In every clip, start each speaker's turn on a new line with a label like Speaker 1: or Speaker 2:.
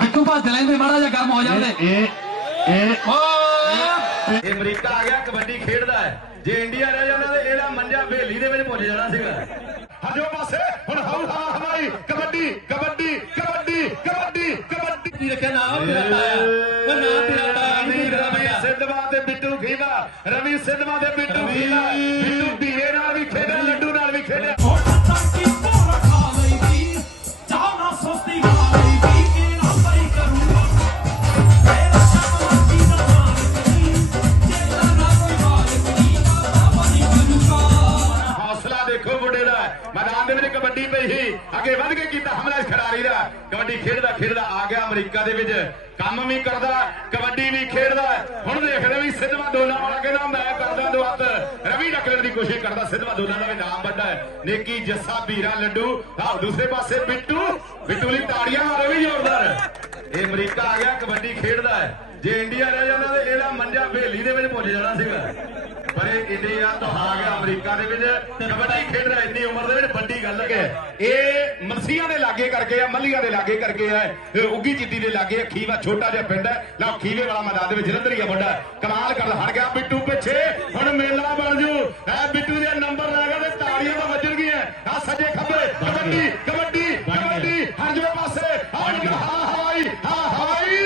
Speaker 1: ਬਿੱਟੂ ਭੱਜ ਲੈਂਦੇ ਮਾੜਾ ਜਿਹਾ ਗਰਮ ਹੋ ਜਾਂਦੇ। ਇਹ ਇਹ।
Speaker 2: ਓਏ। ਇਹ ਅਮਰੀਕਾ ਆ ਗਿਆ ਕਬੱਡੀ ਖੇਡਦਾ ਹੈ। ਜੇ ਇੰਡੀਆ ਰਹਿ ਜਾਂਦਾ ਤੇ ਇਹਦਾ ਮੰਜਾ ਬੇਲੀ ਦੇ ਵਿੱਚ ਪੁੱਜ ਜਾਣਾ ਸੀਗਾ। ਹਜੋ ਪਾਸੇ ਹੁਣ ਹਉ ਹਾ ਹਵਾਈ ਕਬੱਡੀ ਕਬੱਡੀ ਕਬੱਡੀ ਕਬੱਡੀ ਕਬੱਡੀ। ਕੀ ਰੱਖਿਆ ਨਾਮ ਤੇਰਾ ਤਾਇਆ ਉਹ ਨਾਮ ਤੇਰਾ ਤਾਇਆ ਨਹੀਂ ਵੱਡਾ ਸਿੱਧਵਾ ਤੇ ਬਿੱਟੂ ਖੀਵਾ ਰਵੀ ਸਿੱਧਵਾ ਤੇ ਬਿੱਟੂ ਖੀਵਾ ਬਿੱਟੂ ਧੀਰੇ ਨਾਲ ਵੀ ਖੇਡਿਆ ਲੱਡੂ ਨਾਲ ਵੀ ਖੇਡਿਆ। ਮੈਦਾਨ ਦੇ ਵਿੱਚ ਕਬੱਡੀ ਪਈ ਸੀ। ਅੱਗੇ ਵੱਧ ਕੇ ਕੀਤਾ ਹਮਲਾ ਇਸ ਖਿਡਾਰੀ ਦਾ। ਕਬੱਡੀ ਖੇਡਦਾ ਖੇਡਦਾ ਆ ਗਿਆ ਅਮਰੀਕਾ ਦੇ ਵਿੱਚ। ਕੰਮ ਵੀ ਕਰਦਾ, ਕਬੱਡੀ ਵੀ ਖੇਡਦਾ। ਹੁਣ ਦੇਖ ਰਵੀ ਸਿੱਧਵਾ ਦੋਲਾ ਵਾਲਾ ਕਹਿੰਦਾ ਮੈਂ ਕਰਦਾ ਦੁਆਤ ਰਵੀ ਡੱਕਣ ਦੀ ਕੋਸ਼ਿਸ਼ ਕਰਦਾ, ਸਿੱਧਵਾ ਦੋਲਾ ਦਾ ਵੀ ਨਾਮ ਵੱਡਾ ਹੈ। ਨੇਕੀ, ਜੱਸਾ, ਵੀਰਾ, ਲੱਡੂ। ਆਹ, ਦੂਸਰੇ ਪਾਸੇ ਬਿੱਟੂ। ਬਿੱਟੂ ਲਈ ਤਾੜੀਆਂ ਮਾਰੋ ਵੀ ਜ਼ੋਰਦਾਰ। ਇਹ ਅਮਰੀਕਾ ਆ ਗਿਆ, ਕਬੱਡੀ ਖੇਡਦਾ ਹੈ। ਜੇ ਇੰਡੀਆ ਰਹਿ ਜਾਂਦਾ ਤੇ ਇਹਦਾ ਮੰਜਾ ਬੇਲੀ ਦੇ ਵਿੱਚ ਪੁੱਜ ਜਾਣਾ ਸੀਗਾ। ਪਰ ਇਹ ਇੰਡੀਆ ਤੋਂ ਆ ਗਿਆ ਅਮਰੀਕਾ ਦੇ ਵਿੱਚ। ਕਬੱਡੀ ਖੇਡ ਰਿਹਾ ਇੰਨੀ ਉਮਰ ਦੇ ਵਿੱਚ ਵੱਡੀ ਗੱਲ ਹੈ ਇਹ ਮਲਸੀਆਂ ਦੇ ਲਾਗੇ ਕਰਕੇ ਆ ਮੱਲੀਆਂ ਦੇ ਲਾਗੇ ਕਰਕੇ ਆ ਇਹ ਉੱਗੀ ਚਿੱਟੀ ਦੇ ਲਾਗੇ ਆ, ਖੀਵਾ ਛੋਟਾ ਜਿਹਾ ਪਿੰਡ ਹੈ। ਲਾ ਖੀਵੇ ਵਾਲਾ ਮੈਦਾਨ ਦੇ ਵਿੱਚ ਜਲੰਧਰ ਹੀ ਆ ਵੱਡਾ ਕਮਾਲ ਕਰ ਹਟ ਗਿਆ ਬਿੱਟੂ ਪਿੱਛੇ। ਹੁਣ ਮੇਲਾ ਬਣ ਜੂ। ਐ ਬਿੱਟੂ ਦੇ ਨੰਬਰ ਲੱਗ ਗਏ ਤੇ ਤਾੜੀਆਂ ਤਾਂ ਵੱਜਣਗੀਆਂ। ਆ ਸੱਜੇ ਖੱਬੇ ਕਬੱਡੀ ਹਰ ਜੋ ਪਾਸੇ ਆ ਹਾਂ ਹਵਾਈ ਹਾਂ ਹਵਾਈ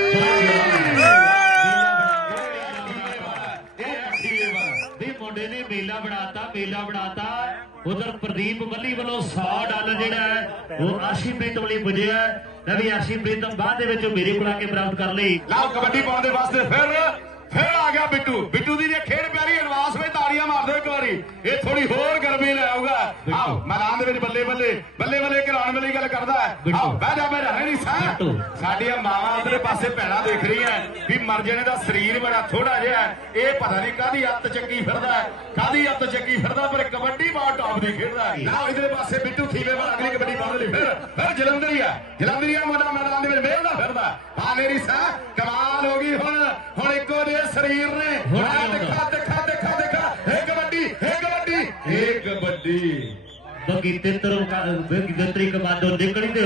Speaker 3: ਇਹ ਹੈ ਖੀਵੇ ਵਾਲਾ ਵੀ ਮੁੰਡੇ ਨੇ ਮੇਲਾ ਬਣਾਤਾ ਮੇਲਾ ਬਣਾਤਾ ਉਧਰ ਪ੍ਰਦੀਪ ਬੱਲੀ ਵੱਲੋਂ 100 ਡਾਲਰ ਜਿਹੜਾ ਹੈ, ਉਹ ਆਸ਼ੀਪ੍ਰੀਤ ਵੱਲੋਂ ਪੁੱਜਿਆ ਹੈ। ਰਵੀ ਆਸ਼ੀਪ੍ਰੀਤ ਬਾਅਦ ਦੇ ਵਿੱਚ ਮੇਰੇ ਕੋਲ ਆ ਕੇ ਪ੍ਰਾਪਤ ਕਰ ਲਈ
Speaker 2: ਲਾਓ ਕਬੱਡੀ ਪਾਉਣ ਦੇ ਵਾਸਤੇ ਫਿਰ ਫਿਰ ਆ ਗਿਆ ਬਿੱਟੂ ਬਿੱਟੂ ਦੀ ਜੇ ਖੇਡ ਵਿੱਚ ਤਾੜੀਆਂ ਮਾਰ ਦਿਓ ਇੱਕ ਵਾਰੀ ਇਹ ਥੋੜੀ ਹੋਰ ਗਰਮੀ ਲੈ ਆਊਗਾ। ਆਓ ਮੈਦਾਨ ਦੇ ਵਿੱਚ ਬੱਲੇ ਬੱਲੇ ਬੱਲੇ ਬੱਲੇ ਕਰਾਉਣ ਵਾਲੀ ਗੱਲ ਕਰਦਾ। ਆਓ ਬਹਿ ਜਾ ਬਹਿ ਜਾ ਨਹੀਂ ਸਾਂ। ਸਾਡੀਆਂ ਮਾਵਾਂ ਉਧਰੇ ਪਾਸੇ ਭੈਣਾਂ ਦੇਖ ਰਹੀਆਂ ਵੀ ਮਰ ਜਾਣੇ ਦਾ ਸਰੀਰ ਬੜਾ ਥੋੜਾ ਜਿਹਾ। ਇਹ ਪਤਾ ਨਹੀਂ ਕਾਦੀ ਅੱਤ ਚੱਕੀ ਫਿਰਦਾ ਕਾਦੀ ਅੱਤ ਚੱਕੀ ਫਿਰਦਾ ਪਰ ਕਬੱਡੀ ਬਹੁਤ ਟੌਪ ਦੀ ਖੇਡਦਾ ਨਾ ਇਧਰੇ ਪਾਸੇ ਬਿੱਟੂ ਥੀਵੇ ਵਾਲਾ ਅਗਲੀ ਕਬੱਡੀ ਪਾਉਣ ਲਈ ਫਿਰ ਫਿਰ ਜਲੰਧਰੀਆ ਜਲੰਧਰੀਆ ਮੁੰਡਾ ਮੈਦਾਨ ਦੇ ਵਿੱਚ ਵੇਖਦਾ ਫਿਰਦਾ ਆ ਮੇਰੀ ਸਾਂ ਕਮਾਲ ਹੋ ਗਈ ਹੁਣ। ਹੁਣ ਇੱਕੋ ਜਿਹੇ ਸਰੀਰ ਨੇ। ਹੁਣ ਆਹ ਕੀ ਦੇਖਾ ਦੇਖਾ ਦੇਖਾ ਦੇਖਾ ਇਹ ਕਬੱਡੀ ਇਹ ਕਬੱਡੀ ਇਹ ਕਬੱਡੀ
Speaker 3: ਬਗੀ ਤਿੰਤਰੋਂ ਬਗੀ ਦੰਤਰੀ ਕਮਾਂਡੋ ਨਿਕਲੀ ਤੇ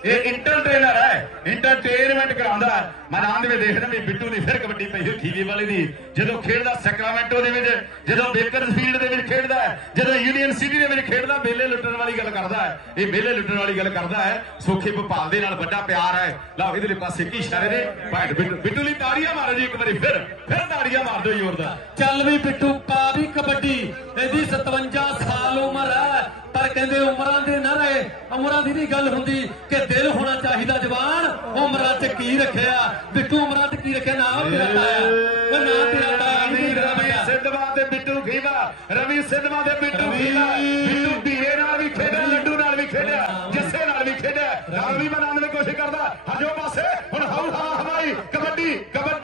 Speaker 2: ਉੜਦੀ ਆਵਾਜ਼ ਇਹ ਇੰਟਰਟੇਨਰ ਹੈ। ਇੰਟਰਟੇਨਮੈਂਟ ਕਰਾਉਂਦਾ ਮੈਦਾਨ ਦੇ ਵਿੱਚ ਦੇਖਣਾ ਵੀ ਬਿੱਟੂ ਦੀ ਫਿਰ ਕਬੱਡੀ ਪਈ ਹੋਈ ਖੀਵੇ ਵਾਲੇ ਦੀ। ਜਦੋਂ ਖੇਡਦਾ ਸੈਕਰਾਮੈਂਟੋ ਦੇ ਵਿੱਚ, ਜਦੋਂ ਬੇਕਰਫੀਲਡ ਦੇ ਵਿੱਚ ਖੇਡਦਾ ਜਦੋਂ ਯੂਨੀਅਨ ਸਿਟੀ ਦੇ ਵਿੱਚ ਖੇਡਦਾ, ਮੇਲੇ ਲੁੱਟਣ ਵਾਲੀ ਗੱਲ ਕਰਦਾ ਹੈ। ਇਹ ਮੇਲੇ ਲੁੱਟਣ ਵਾਲੀ ਗੱਲ ਕਰਦਾ ਹੈ। ਸੋਖੇ ਭੋਪਾਲ ਦੇ ਨਾਲ ਵੱਡਾ ਪਿਆਰ ਹੈ। ਲਓ, ਇਧਰਲੇ ਪਾਸੇ ਕੀ ਇਸ਼ਾਰੇ ਨੇ। ਭਾਈ ਬਿੱਟੂ ਲਈ ਤਾੜੀਆਂ ਮਾਰੋ ਜੀ ਇੱਕ ਵਾਰੀ ਫਿਰ। ਫਿਰ ਤਾੜੀਆਂ ਮਾਰ ਦਿਓ ਜ਼ੋਰਦਾਰ।
Speaker 3: ਚੱਲ ਵੀ ਬਿੱਟੂ, ਪਾ ਵੀ ਕਬੱਡੀ। ਇਹਦੀ 57 ਸਾਲ ਉਮਰ ਹੈ। ਪਰ ਕਹਿੰਦੇ ਉਮਰਾਂ ਦੇ ਨਾ ਰਹੇ। ਉਮਰਾਂ ਦੀ ਨਹੀਂ ਗੱਲ ਹੁੰਦੀ ਕਿ ਦਿਲ ਹੋਣਾ ਚਾਹੀਦਾ ਜਵਾਨ ਉਮਰਾਂ 'ਚ ਕੀ ਰੱਖਿਆ? ਬਿੱਟੂ ਉਮਰਾਂ 'ਚ ਕੀ ਰੱਖਿਆ? ਨਾਮ ਤੇਰਾ ਤਾਇਆ। ਉਹ ਨਾਮ ਤੇਰਾ ਤਾਇਆ ਨਹੀਂ ਤੇਰਾ
Speaker 2: ਸਿੱਧਵਾ ਤੇ ਬਿੱਟੂ ਖੀਵਾ। ਰਵੀ ਸਿੱਧਵਾ ਤੇ ਬਿੱਟੂ ਖੀਵਾ। ਬਿੱਟੂ ਧੀਰੇ ਨਾਲ ਵੀ ਖੇਡਿਆ ਲੱਡੂ ਨਾਲ ਵੀ ਖੇਡਿਆ ਜੱਸੇ ਨਾਲ ਵੀ ਖੇਡਿਆ। ਨਾਲ ਵੀ ਬਣਾਉਣ ਦੀ ਕੋਸ਼ਿਸ਼ ਕਰਦਾ। ਹਜੋ ਪਾਸੇ ਹੁਣ ਹਉ ਹਾ ਹਵਾਈ ਕਬੱਡੀ ਕਬੱਡੀ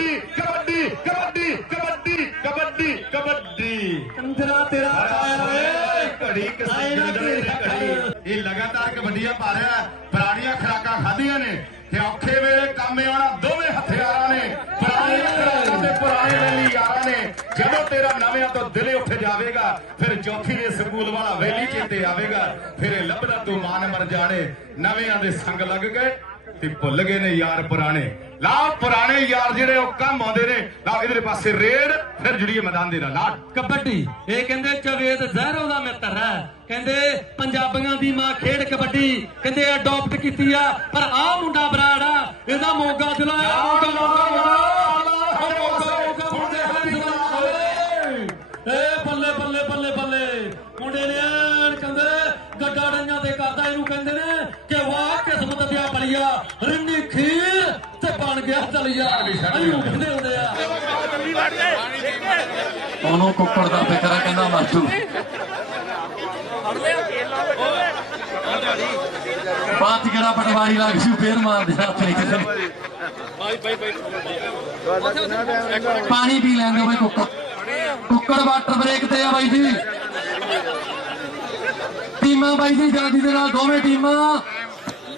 Speaker 2: ਕਬੱਡੀ ਕਬੱਡੀ। ਕੰਜਰਾ ਤੇਰਾ ਤਾਇਆ ਓਏ ਘੜੀ ਕਿਸੇ ਦੀ ਘੜੀ। ਇਹ ਲਗਾਤਾਰ ਕਬੱਡੀਆਂ ਪਾ ਰਿਹਾ। ਪੁਰਾਣੀਆਂ ਖਰਾਕਾਂ ਖਾਧੀਆਂ ਨੇ ਤੇ ਔਖੇ ਵੇਲੇ ਕੰਮ ਆਉਣਾ ਦੋਵੇਂ ਹਥਿਆਰਾਂ ਨੇ। ਪੁਰਾਣੀਆਂ ਖਰਾਕਾਂ ਤੇ ਪੁਰਾਣੇ ਵੇਲੀ ਯਾਰਾਂ ਨੇ। ਜਦੋਂ ਤੇਰਾ ਨਵਿਆਂ ਤੋਂ ਦਿਲ ਉੱਠ ਜਾਵੇਗਾ ਫਿਰ ਚੌਥੀ ਦੇ ਸਕੂਲ ਵਾਲਾ ਵੇਲੀ ਚੇਤੇ ਆਵੇਗਾ। ਫਿਰ ਇਹ ਲੱਭਦਾ ਤੂੰ ਮਾਨ ਮਰ ਜਾਣੇ ਨਵਿਆਂ ਦੇ ਸੰਗ ਲੱਗ ਗਏ। ਤੇ ਭੁੱਲ ਗਏ ਨੇ ਯਾਰ ਪੁਰਾਣੇ। ਲਾ ਪੁਰਾਣੇ ਯਾਰ ਜਿਹੜੇ ਉਹ ਕੰਮ ਆਉਂਦੇ ਨੇ। ਲਾ ਇਧਰੇ ਪਾਸੇ ਰੇਡ, ਫਿਰ ਜੁੜੀਏ ਮੈਦਾਨ ਦੇ ਨਾਲ। ਲਾ
Speaker 3: ਕਬੱਡੀ। ਇਹ ਕਹਿੰਦੇ ਚਵੇਦ ਜ਼ਹਿਰੋ ਦਾ ਮਿੱਤਰ ਹੈ। ਕਹਿੰਦੇ ਪੰਜਾਬੀਆਂ ਦੀ ਮਾਂ ਖੇਡ ਕਬੱਡੀ। ਕਹਿੰਦੇ ਅਡਾਪਟ ਕੀਤੀ ਆ, ਪਰ ਆਹ ਮੁੰਡਾ ਬਰਾੜ ਆ। ਇਹਦਾ ਮੋਗਾ ਦਿਲਾਇਆ ਮੋਗਾ ਮੋਗਾ ਮੋਗਾ ਮੋਗਾ ਮੁੰਡੇ ਹਰੀ ਏ ਬੱਲੇ ਬੱਲੇ ਬੱਲੇ ਬੱਲੇ ਮੁੰਡੇ ਨੇ ਐਨ ਕਹਿੰਦੇ ਗੱਡਾ ਡੰਜਾਂ ਤੇ ਕਰਦਾ ਇਹਨੂੰ ਕਹਿੰਦੇ ਨੇ ਕਿ ਵਾਹ ਕਿਸਮਤ ਦਿਆ ਬਲੀਆ ਰਿੰਨੀ ਖੀਰ ਤੇ ਬਣ ਗਿਆ ਦਲੀਆ ਇਹਨੂੰ ਕਹਿੰਦੇ ਹੁੰਦੇ। ਆ।
Speaker 4: ਉਹਨੂੰ ਕੁੱਕੜ ਦਾ ਫਿਕਰ ਹੈ ਕਹਿੰਦਾ ਮਾਸੂ। ਬਾਤ ਪਟਵਾਰੀ ਲੱਗ ਸੀ ਫੇਰ ਮਾਰ ਦੇ ਹੱਥ ਨਹੀਂ ਕਿਤੇ ਪਾਣੀ ਪੀ ਲੈਂਦੇ ਬਈ ਕੁੱਕੜ। ਕੁੱਕੜ ਵਾਟਰ ਬ੍ਰੇਕ ਤੇ ਆ ਬਾਈ ਜੀ। ਟੀਮਾਂ ਬਾਈ ਜੀ ਜਲਦੀ ਦੇ ਨਾਲ ਦੋਵੇਂ ਟੀਮਾਂ।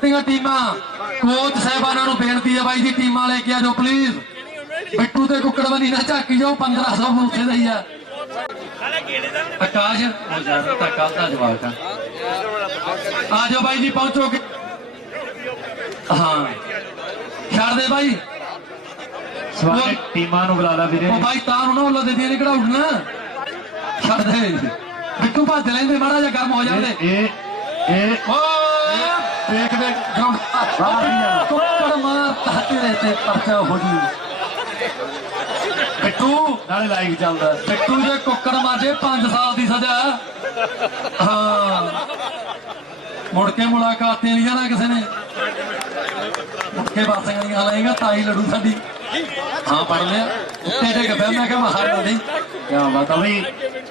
Speaker 4: ਤੀਆਂ ਟੀਮਾਂ। ਕੋਚ ਸਾਹਿਬਾਨਾਂ ਨੂੰ ਬੇਨਤੀ ਹੈ ਬਾਈ ਜੀ ਟੀਮਾਂ ਲੈ ਕੇ ਆ ਜਾਓ ਪਲੀਜ਼ ਬਿੱਟੂ ਤੇ ਕੁੱਕੜ ਬਣੀ ਨਾ ਝਾਕੀ ਜਾਓ 1500 ਬੂਥੇ ਦਾ ਹੀ ਆ। ਆਕਾਸ਼ ਕੱਲ ਦਾ ਜਵਾਬ ਆ। ਆ ਜਾਓ ਬਾਈ ਜੀ ਪਹੁੰਚੋਗੇ ਹਾਂ। ਛੱਡ ਦੇ ਬਾਈ। ਸਵਾਗਤ ਟੀਮਾਂ ਨੂੰ ਬੁਲਾ ਲਾ ਵੀਰੇ। ਉਹ ਬਾਈ ਤਾਂ ਨੂੰ ਨਾ ਉੱਲਾ ਦੇ ਦੀਆਂ ਨਹੀਂ ਕਢਾਉਣਾ ਛੱਡ ਦੇ। ਬਿੱਟੂ ਭੱਜ ਲੈਂਦੇ ਮਾੜਾ ਜਿਹਾ ਗਰਮ ਹੋ ਜਾਂਦੇ। ਇਹ ਇਹ ਓਏ ਦੇਖ ਦੇ ਗਰਾਊਂਡ ਕੁੱਕੜ ਮਾਰ ਤਹਤੇ ਤੇ ਪਰਚਾ ਹੋ ਜੀ ਬਿੱਟੂ, ਨਾਲੇ ਲਾਈਵ ਚੱਲਦਾ। ਬਿੱਟੂ ਜੇ ਕੁੱਕੜ ਮਾਰੇ 5 ਸਾਲ ਦੀ ਸਜ਼ਾ। ਹਾਂ। ਮੁੜ ਕੇ ਮੁਲਾਕਾਤ ਨਹੀਂ ਜਾਣਾ ਕਿਸੇ ਨੇ। ਮੁੜ ਕੇ ਬਾਸਾਂ ਨਹੀਂ ਲਾਏਗਾ ਤਾਈ ਲੜੂ ਸਾਡੀ। ਹਾਂ ਪੜ ਲਿਆ। ਉੱਤੇ ਡਿੱਗ ਪਿਆ, ਮੈਂ ਕਿਹਾ ਮਹਾਰਾਜ ਨਹੀਂ ਕਿਆ ਬਾਤ ਆ ਬਈ।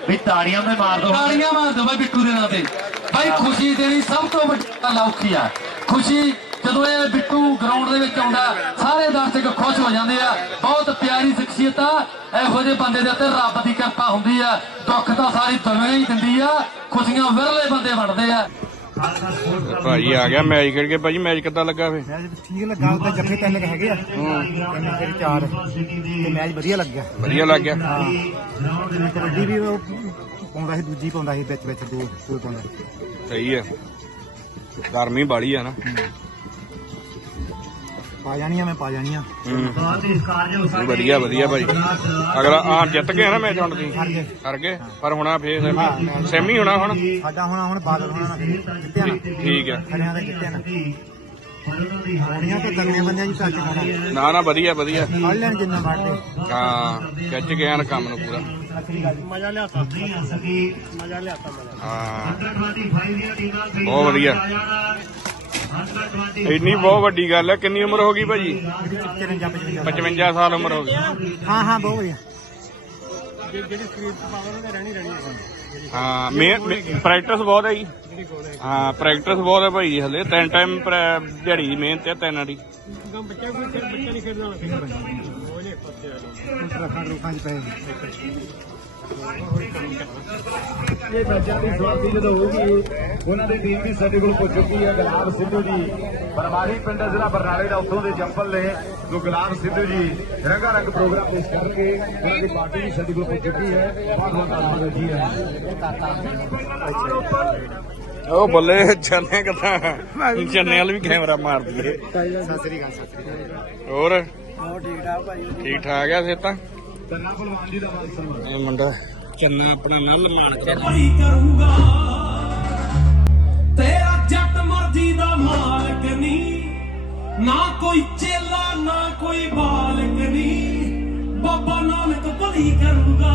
Speaker 4: ਵੀ ਤਾੜੀਆਂ ਤੇ ਮਾਰ ਦੋ ਤਾੜੀਆਂ ਮਾਰ ਦਿਓ ਬਾਈ ਬਿੱਟੂ ਦੇ ਨਾਂ ਤੇ। ਬਾਈ ਖੁਸ਼ੀ ਦੇਣੀ ਸਭ ਤੋਂ ਵੱਡੀ ਗੱਲ ਔਖੀ ਆ। ਖੁਸ਼ੀ ਜਦੋਂ ਇਹ ਬਿੱਟੂ ਗਰਾਊਂਡ ਦੇ ਵਿੱਚ ਆਉਂਦਾ, ਸਾਰੇ ਦਰਸ਼ਕ ਖੁਸ਼ ਹੋ ਜਾਂਦੇ ਆ। ਬਹੁਤ ਪਿਆਰੀ ਸ਼ਖਸੀਅਤ ਆ। ਇਹੋ ਜਿਹੇ ਬੰਦੇ ਦੇ ਉੱਤੇ ਰੱਬ ਦੀ ਕਿਰਪਾ ਹੁੰਦੀ ਆ। ਦੁੱਖ ਤਾਂ ਸਾਰੀ ਦੁਨੀਆ ਹੀ ਦਿੰਦੀ ਆ। ਖੁਸ਼ੀਆਂ ਵਿਰਲੇ ਬੰਦੇ ਵੰਡਦੇ ਆ।
Speaker 5: ਭਾਜੀ ਆ ਗਿਆ ਮੈਚ ਖੇਡ ਕੇ। ਭਾਜੀ ਮੈਚ ਕਿੱਦਾਂ ਲੱਗਾ ਫੇ
Speaker 6: ਮੈਚ ਠੀਕ ਲੱਗਾ ਉਹ ਤਾਂ ਜੱਫੇ ਤਿੰਨ ਕੁ ਹੈਗੇ ਆ। ਤਿੰਨ ਫਿਰ ਚਾਰ। ਤੇ ਮੈਚ ਵਧੀਆ ਲੱਗਿਆ। ਵਧੀਆ ਲੱਗ ਗਿਆ। ਕਬੱਡੀ ਵੀ ਉਹ ਪਾਉਂਦਾ ਸੀ ਦੂਜੀ ਪਾਉਂਦਾ ਸੀ ਵਿੱਚ ਵਿੱਚ ਦੋ ਦੋ ਪਾਉਂਦਾ
Speaker 5: ਸੀ। ਸਹੀ ਹੈ। ਗਰਮੀ ਬਾੜੀ ਆ ਨਾ।
Speaker 6: ਪਾ ਜਾਣੀਆਂ ਮੈਂ ਪਾ ਜਾਣੀਆਂ।
Speaker 5: ਵਧੀਆ ਵਧੀਆ ਭਾਜੀ ਅਗਲਾ ਆ ਜਿੱਤ ਗਏ ਨਾ ਮੈਚ ਹੁਣ ਤੁਸੀਂ? ਹਾਰ ਗਏ। ਪਰ ਹੁਣਾ ਫੇਰ ਸੈਮੀ ਹੋਣਾ ਹੁਣ?
Speaker 6: ਸਾਡਾ ਹੁਣ ਹੁਣ ਬਾਦਲ ਹੋਣਾ ਨਾ। ਜਿੱਤਿਆ
Speaker 5: ਨਾ। ਠੀਕ ਹੈ। ਖਰਿਆਂ ਦਾ ਜਿੱਤਿਆ ਨਾ। ਹੋਣੀਆਂ ਤਾਂ ਤਗੜੇ ਬੰਦਿਆਂ ਦੀ ਟੱਚ ਹੋਣਾ ਨਾ ਨਾ ਵਧੀਆ ਵਧੀਆ। ਫੜ ਲੈਣ ਜਿੰਨਾ ਫੜਦੇ ਹਾਂ ਖਿੱਚ ਗਿਆ ਨਾ ਕੰਮ ਨੂੰ ਪੂਰਾ। ਮਜ਼ਾ ਲਿਆਤਾ ਨਹੀਂ ਆ ਸਕੀ। ਮਜ਼ਾ ਲਿਆਤਾ ਮਜ਼ਾ ਹਾਂ। 125 ਦੀਆਂ ਟੀਮਾਂ ਗਈ ਬਹੁਤ ਵਧੀਆ। 120 ਇੰਨੀ ਬਹੁਤ ਵੱਡੀ ਗੱਲ ਹੈ ਕਿੰਨੀ ਉਮਰ ਹੋ ਗਈ ਭਾਜੀ? 53 55 55 ਸਾਲ ਉਮਰ ਹੋ ਗਈ।
Speaker 6: ਹਾਂ ਹਾਂ ਬਹੁਤ ਵਧੀਆ। ਜਿਹੜੀ ਸਰੀਰ
Speaker 5: ਚ ਪਾਵਰ ਉਹਨੇ ਰਹਿਣੀ ਰਹਿਣੀ ਹੈ ਹਾਂ ਮੈਂ ਪ੍ਰੈਕਟਿਸ ਬਹੁਤ ਹੈ ਜੀ। ਹਾਂ ਪ੍ਰੈਕਟਿਸ ਬਹੁਤ ਹੈ ਭਾਈ ਜੀ ਹਲੇ। ਤਿੰਨ ਟਾਈਮ ਦਿਹਾੜੀ ਦੀ ਮਿਹਨਤ ਹੈ ਤਿੰਨ ਵਾਰੀ। ਬੱਚਾ ਕੋਈ ਬੱਚਾ ਨਹੀਂ ਖੇਡਦਾ ਉਹ ਨਹੀਂ
Speaker 7: ਇਹ ਬੱਚਿਆਂ ਦੀ ਸਵਾਗਤੀ ਜਦੋਂ ਹੋਊਗੀ ਉਹਨਾਂ ਦੀ ਟੀਮ ਵੀ ਸਾਡੇ ਕੋਲ ਪਹੁੰਚ ਚੁੱਕੀ ਹੈ ਗੁਲਾਬ ਸਿੱਧੂ ਜੀ। ਬਰਮਾਰੀ ਪਿੰਡ ਜ਼ਿਲ੍ਹਾ ਬਰਨਾਲੇ ਦਾ ਉੱਥੋਂ ਦੇ ਜੰਪਲ ਨੇ ਜੋ ਗੁਲਾਬ ਸਿੱਧੂ ਜੀ ਰੰਗਾ ਰੰਗ ਪ੍ਰੋਗਰਾਮ ਪੇਸ਼ ਕਰਕੇ ਉਹਨਾਂ ਦੀ ਪਾਰਟੀ ਵੀ ਸਾਡੇ ਕੋਲ ਪਹੁੰਚ ਚੁੱਕੀ ਹੈ। ਬਹੁਤ ਬਹੁਤ ਧੰਨਵਾਦ ਜੀ
Speaker 5: ਉਹ ਬੱਲੇ ਚੰਨੇ ਕਥਾ ਚੰਨੇ ਵਾਲ ਵੀ ਕੈਮਰਾ ਮਾਰ ਦਈਏ। ਸਤਿ ਸ੍ਰੀ ਅਕਾਲ ਸਤਿ ਸ੍ਰੀ ਅਕਾਲ। ਹੋਰ? ਹੋਰ ਠੀਕ ਠਾਕ ਭਾਈ ਠੀਕ ਠਾਕ ਆ ਸੇ ਤਾਂ? ਤੰਨਾ ਭਲਵਾਨ ਜੀ ਦਾ ਮਾਨ ਸਨਮਾਨ ਇਹ ਮੁੰਡਾ ਚੰਨਾ ਆਪਣਾ ਨਲ ਮਾਨ ਕਰ। ਭਲੀ ਕਰੂੰਗਾ। ਤੇਰਾ ਜੱਟ ਮਰਜ਼ੀ ਦਾ ਮਾਲਕ ਨਹੀਂ ਨਾ ਕੋਈ ਚੇਲਾ ਨਾ ਕੋਈ ਬਾਲਕ ਨਹੀਂ ਬਾਬਾ ਨਾਨਕ ਭਲੀ ਕਰੂੰਗਾ।